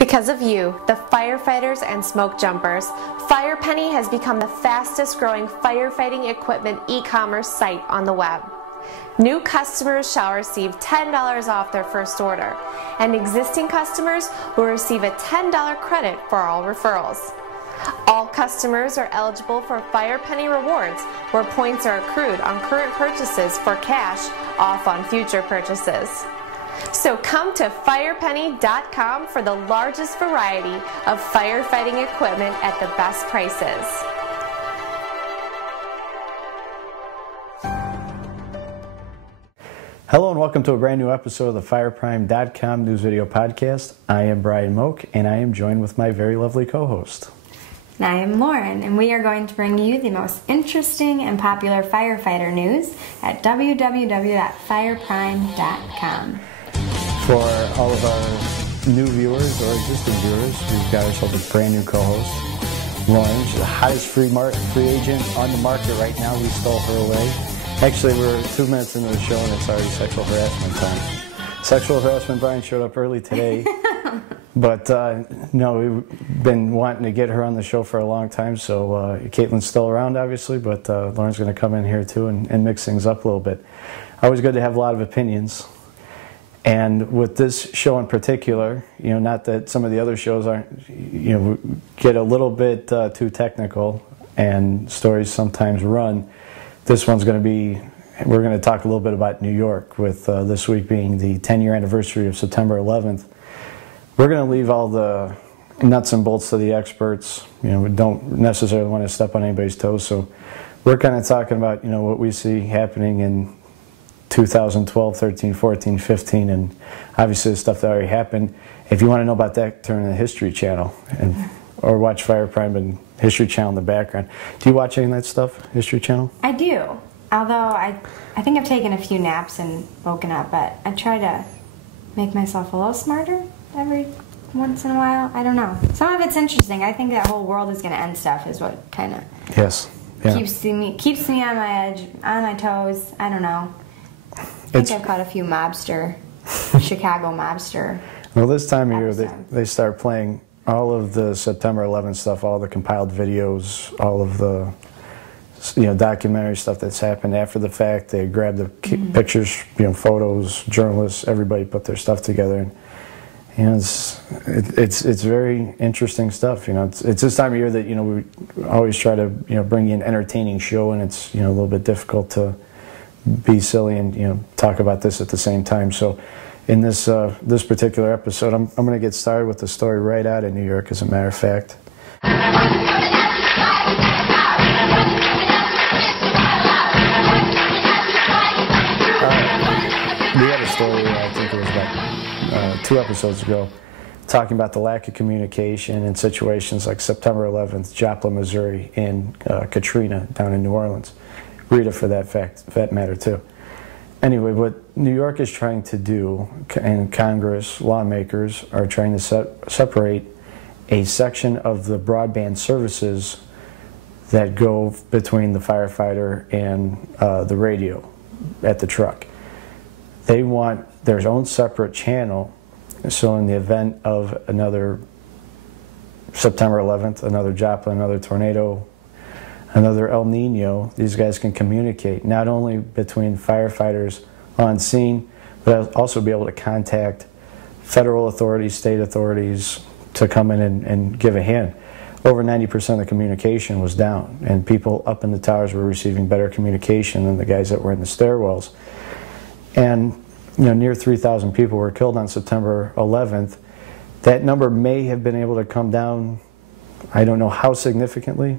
Because of you, the firefighters and smoke jumpers, FirePenny has become the fastest growing firefighting equipment e-commerce site on the web. New customers shall receive $10 off their first order, and existing customers will receive a $10 credit for all referrals. All customers are eligible for FirePenny rewards, where points are accrued on current purchases for cash off on future purchases. So come to firepenny.com for the largest variety of firefighting equipment at the best prices. Hello and welcome to a brand new episode of the fireprime.com news video podcast. I am Brian Moak and I am joined with my very lovely co-host. And I am Lauren, and we are going to bring you the most interesting and popular firefighter news at www.fireprime.com. For all of our new viewers or existing viewers, we've got ourselves a brand new co-host, Lauren. She's the hottest free agent on the market right now. We stole her away. Actually, we're 2 minutes into the show and it's already sexual harassment time. Sexual harassment, Brian showed up early today. But no, we've been wanting to get her on the show for a long time, so Caitlin's still around, obviously, but Lauren's going to come in here too and mix things up a little bit. Always good to have a lot of opinions. And with this show in particular, you know, not that some of the other shows aren't, you know, get a little bit too technical and stories sometimes run. This one's going to be, we're going to talk a little bit about New York, with this week being the 10-year anniversary of September 11th. We're going to leave all the nuts and bolts to the experts. You know, we don't necessarily want to step on anybody's toes, so we're kind of talking about, you know, what we see happening in 2012, 13, 14, 15, and obviously the stuff that already happened. If you want to know about that, turn to the History Channel or watch Fireprime and History Channel in the background. Do you watch any of that stuff, History Channel? I do, although I think I've taken a few naps and woken up, but I try to make myself a little smarter every once in a while. I don't know. Some of it's interesting. I think that whole world is going to end stuff is what kind of keeps me on my edge, on my toes. I don't know. I think I've caught a few Chicago mobster. Well, this time of year they start playing all of the September 11th stuff, all the compiled videos, all of the documentary stuff that's happened after the fact. They grab the pictures, photos, journalists, everybody put their stuff together, and it's very interesting stuff. It's this time of year that we always try to bring you an entertaining show, and it's a little bit difficult to be silly and talk about this at the same time. So in this this particular episode, I'm going to get started with the story right out of New York, as a matter of fact. We had a story, I think it was about 2 episodes ago, talking about the lack of communication in situations like September 11th, Joplin, Missouri, and Katrina down in New Orleans. Rita, for that matter, too. Anyway, what New York is trying to do, and Congress, lawmakers, are trying to separate a section of the broadband services that go between the firefighter and the radio at the truck. They want their own separate channel, so in the event of another September 11th, another Joplin, another tornado, another El Nino, these guys can communicate not only between firefighters on scene, but also be able to contact federal authorities, state authorities to come in and give a hand. Over 90% of the communication was down, and people up in the towers were receiving better communication than the guys that were in the stairwells. And near 3,000 people were killed on September 11th. That number may have been able to come down, I don't know how significantly,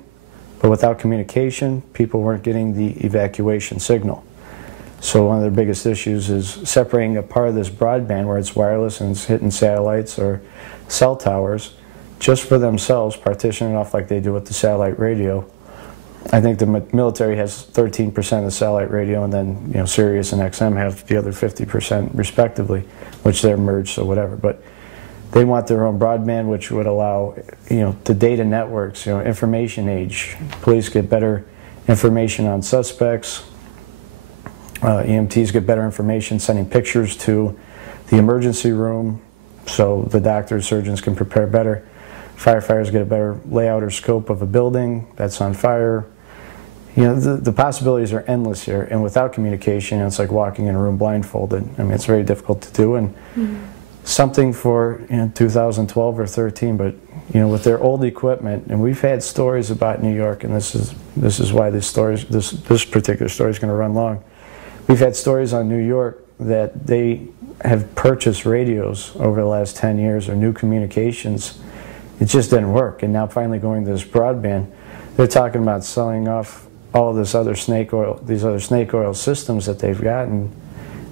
but without communication, people weren't getting the evacuation signal. So one of their biggest issues is separating a part of this broadband where it's wireless and it's hitting satellites or cell towers just for themselves, partitioning it off like they do with the satellite radio. I think the military has 13% of the satellite radio, and then Sirius and XM have the other 50% respectively, which they're merged, so whatever. But they want their own broadband, which would allow the data networks, information age. Police get better information on suspects. EMTs get better information, sending pictures to the emergency room. so the doctors, surgeons can prepare better. Firefighters get a better layout or scope of a building that's on fire. You know, the possibilities are endless here, and without communication, it's like walking in a room blindfolded. I mean, it's very difficult to do, and something for 2012 or 13. But with their old equipment, and we've had stories about New York, and this is why this particular story is going to run long. We've had stories on New York that they have purchased radios over the last 10 years or new communications. It just didn't work, and now finally going to this broadband, they're talking about selling off all this other snake oil systems that they've got, and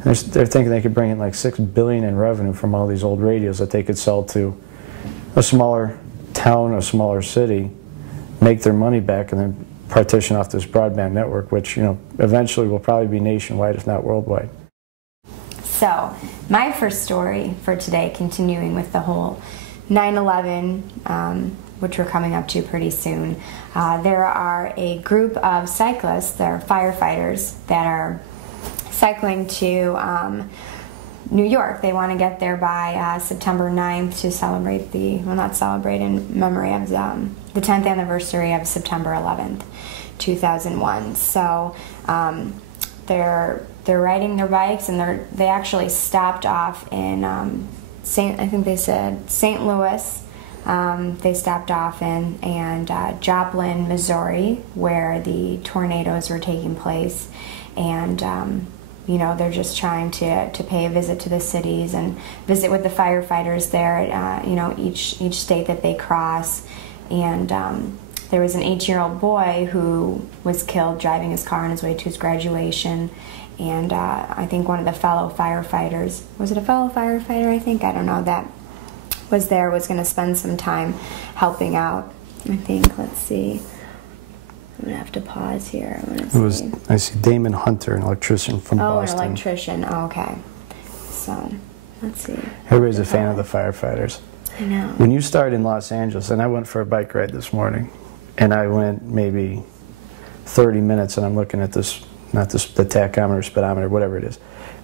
they're thinking they could bring in like $6 billion in revenue from all these old radios that they could sell to a smaller town, a smaller city, make their money back, and then partition off this broadband network, which eventually will probably be nationwide, if not worldwide. So, my first story for today, continuing with the whole 9/11, which we're coming up to pretty soon. There are a group of cyclists, they're firefighters, that are cycling to New York. They want to get there by September 9th to celebrate in memory of the 10th anniversary of September 11th, 2001. So they're riding their bikes, and they actually stopped off in St. Louis. They stopped off in Joplin, Missouri, where the tornadoes were taking place, and they're just trying to pay a visit to the cities and visit with the firefighters there at each state that they cross. And there was an 18-year-old boy who was killed driving his car on his way to his graduation. And I think one of the fellow firefighters, was it a fellow firefighter, I don't know, that was going to spend some time helping out. I think, let's see, I'm going to have to pause here. I see Damon Hunter, an electrician from Boston. Oh, an electrician, okay. So, let's see. Everybody's a fan of the firefighters. I know. When you started in Los Angeles, and I went for a bike ride this morning, and I went maybe 30 minutes, and I'm looking at this, not this, the tachometer, speedometer, whatever it is,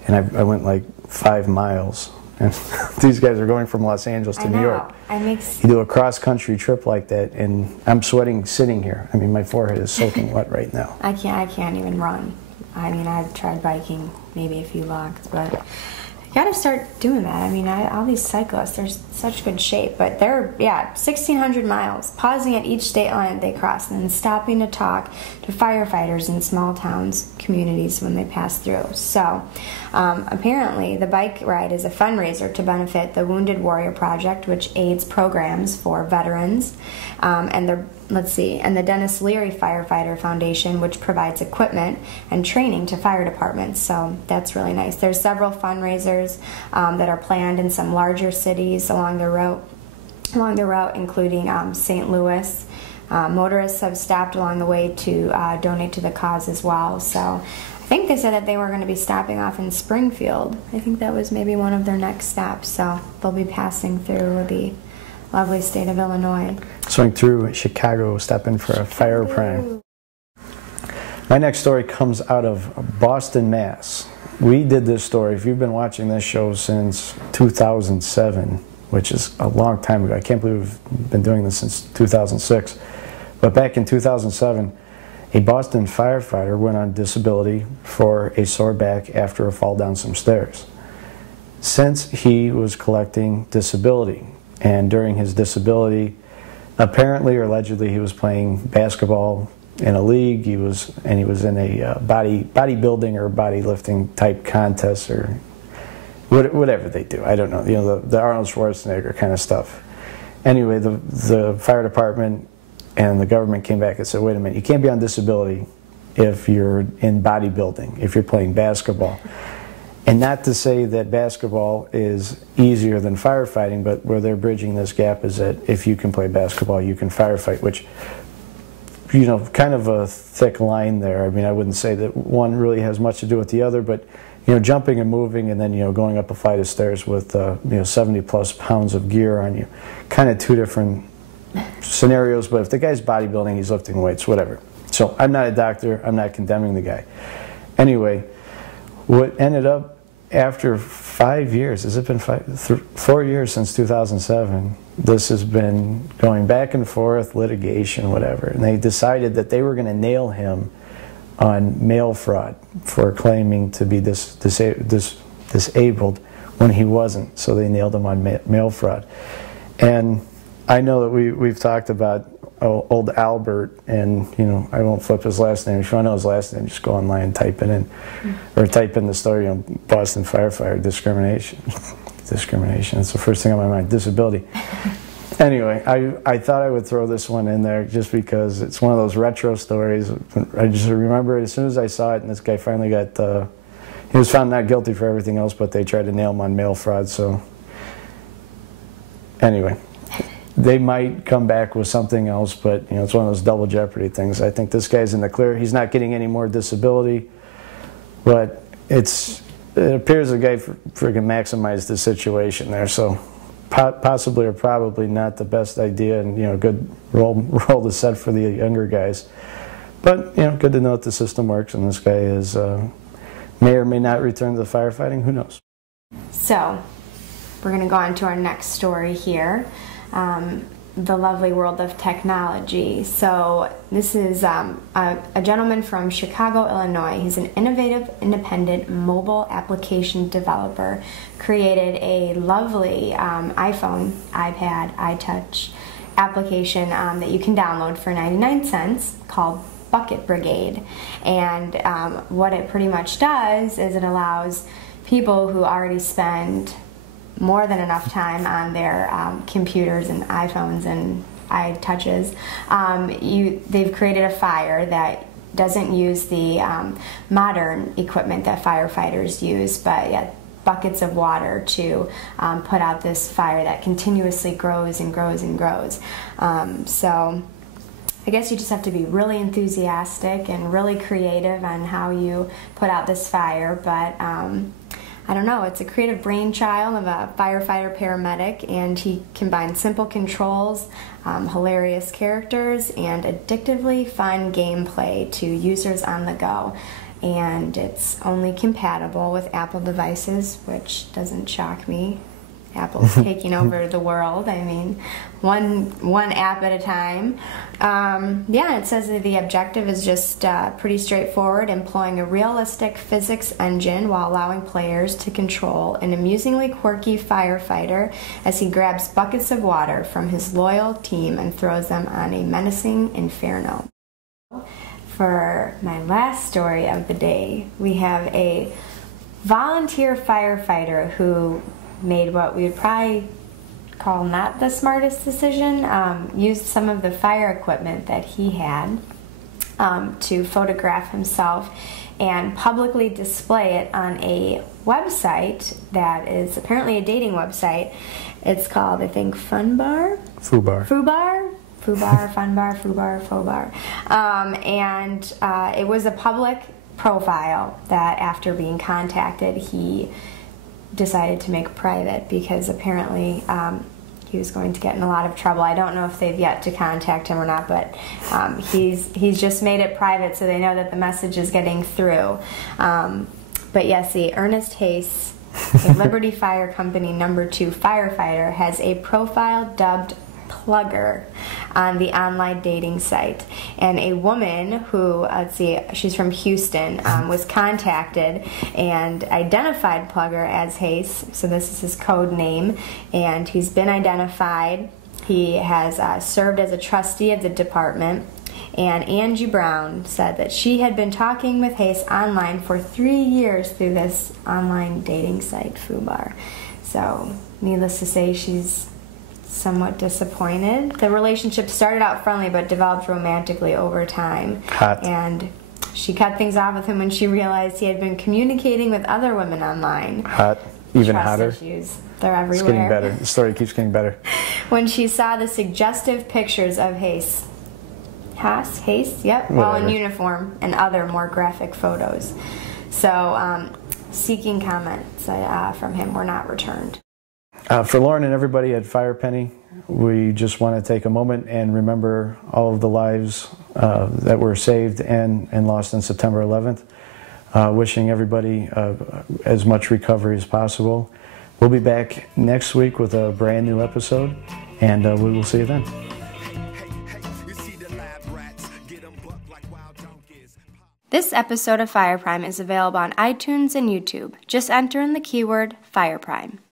and I went like 5 miles. And these guys are going from Los Angeles to New York. You do a cross-country trip like that, and I'm sweating sitting here. I mean, my forehead is soaking wet right now. I can't even run. I mean, I've tried biking maybe a few blocks, but you got to start doing that. I mean, all these cyclists, they're such good shape, but they're 1,600 miles, pausing at each state line that they cross, and then stopping to talk to firefighters in small towns, communities when they pass through. So apparently the bike ride is a fundraiser to benefit the Wounded Warrior Project, which aids programs for veterans, and the Dennis Leary Firefighter Foundation, which provides equipment and training to fire departments. So that's really nice. There's several fundraisers that are planned in some larger cities along the route, including St. Louis. Motorists have stopped along the way to donate to the cause as well. So I think they said that they were going to be stopping off in Springfield. I think that was maybe one of their next stops. So they'll be passing through the lovely state of Illinois. Swing through Chicago, step in for a Fireprime. My next story comes out of Boston, Mass. We did this story, if you've been watching this show since 2007, which is a long time ago. I can't believe we've been doing this since 2006. But back in 2007, a Boston firefighter went on disability for a sore back after a fall down some stairs. Since he was collecting disability, and during his disability, apparently or allegedly, he was playing basketball in a league. He was in a bodybuilding or bodylifting type contest or whatever they do. I don't know. The Arnold Schwarzenegger kind of stuff. Anyway, the fire department and the government came back and said, wait a minute, you can't be on disability if you're in bodybuilding, if you're playing basketball. And not to say that basketball is easier than firefighting, but where they're bridging this gap is that if you can play basketball, you can firefight, which, kind of a thick line there. I mean, I wouldn't say that one really has much to do with the other, but, jumping and moving and then, going up a flight of stairs with, 70-plus pounds of gear on you. Kind of two different scenarios, but if the guy's bodybuilding, he's lifting weights, whatever. So I'm not a doctor. I'm not condemning the guy. Anyway, what ended up after 5 years, has it been 4 years since 2007, this has been going back and forth, litigation, whatever, and they decided that they were going to nail him on mail fraud for claiming to be disabled when he wasn't, so they nailed him on mail fraud. And I know that we've talked about old Albert, and you know, I won't flip his last name. If you want to know his last name, just go online and type it in, or type in the story on Boston firefighter discrimination. Discrimination. It's the first thing on my mind. Disability. Anyway, I thought I would throw this one in there just because it's one of those retro stories. I just remember it as soon as I saw it, and this guy finally got. He was found not guilty for everything else, but they tried to nail him on mail fraud. So anyway. They might come back with something else, but you know, it's one of those double jeopardy things. I think this guy's in the clear. He's not getting any more disability, but it appears the guy freaking maximized the situation there. So possibly or probably not the best idea, and you know, good role to set for the younger guys. But you know, good to know that the system works, and this guy is may or may not return to the firefighting. Who knows? So we're going to go on to our next story here. The lovely world of technology. So this is a gentleman from Chicago, Illinois. He's an innovative, independent mobile application developer. Created a lovely iPhone, iPad, iTouch application that you can download for 99 cents called Bucket Brigade. And what it pretty much does is it allows people who already spend more than enough time on their computers and iPhones and iTouches. They've created a fire that doesn't use the modern equipment that firefighters use, but yet buckets of water to put out this fire that continuously grows and grows and grows. So I guess you just have to be really enthusiastic and really creative on how you put out this fire, but I don't know, it's a creative brainchild of a firefighter paramedic, and he combines simple controls, hilarious characters, and addictively fun gameplay to users on the go. And it's only compatible with Apple devices, which doesn't shock me. Apple's taking over the world. I mean, one app at a time. Yeah, it says that the objective is just pretty straightforward, employing a realistic physics engine while allowing players to control an amusingly quirky firefighter as he grabs buckets of water from his loyal team and throws them on a menacing inferno. For my last story of the day, we have a volunteer firefighter who made what we would probably call not the smartest decision, used some of the fire equipment that he had to photograph himself and publicly display it on a website that is apparently a dating website. It's called, I think, Funbar? Fubar. Fubar? Fubar, Funbar, Fubar, Fobar. And it was a public profile that after being contacted, he decided to make private because apparently he was going to get in a lot of trouble. I don't know if they've yet to contact him or not, but he's just made it private so they know that the message is getting through. But yes, the Ernest Hayes, a Liberty Fire Company #2 firefighter, has a profile dubbed Plugger on the online dating site, and a woman who, let's see, she's from Houston, was contacted and identified Plugger as Hayes, so this is his code name, and he's been identified. He has served as a trustee of the department, and Angie Brown said that she had been talking with Hayes online for 3 years through this online dating site, Fubar. So needless to say, she's somewhat disappointed. The relationship started out friendly but developed romantically over time. Hot. And she cut things off with him when she realized he had been communicating with other women online. Hot. Even Trust hotter. Issues. They're everywhere. It's getting better. The story keeps getting better. When she saw the suggestive pictures of Hayes. Hayes? Yep. While in uniform and other more graphic photos. So, seeking comments from him were not returned. For Lauren and everybody at Firepenny, we just want to take a moment and remember all of the lives that were saved and lost on September 11th. wishing everybody as much recovery as possible. We'll be back next week with a brand new episode, and we will see you then. This episode of Fireprime is available on iTunes and YouTube. Just enter in the keyword Fireprime.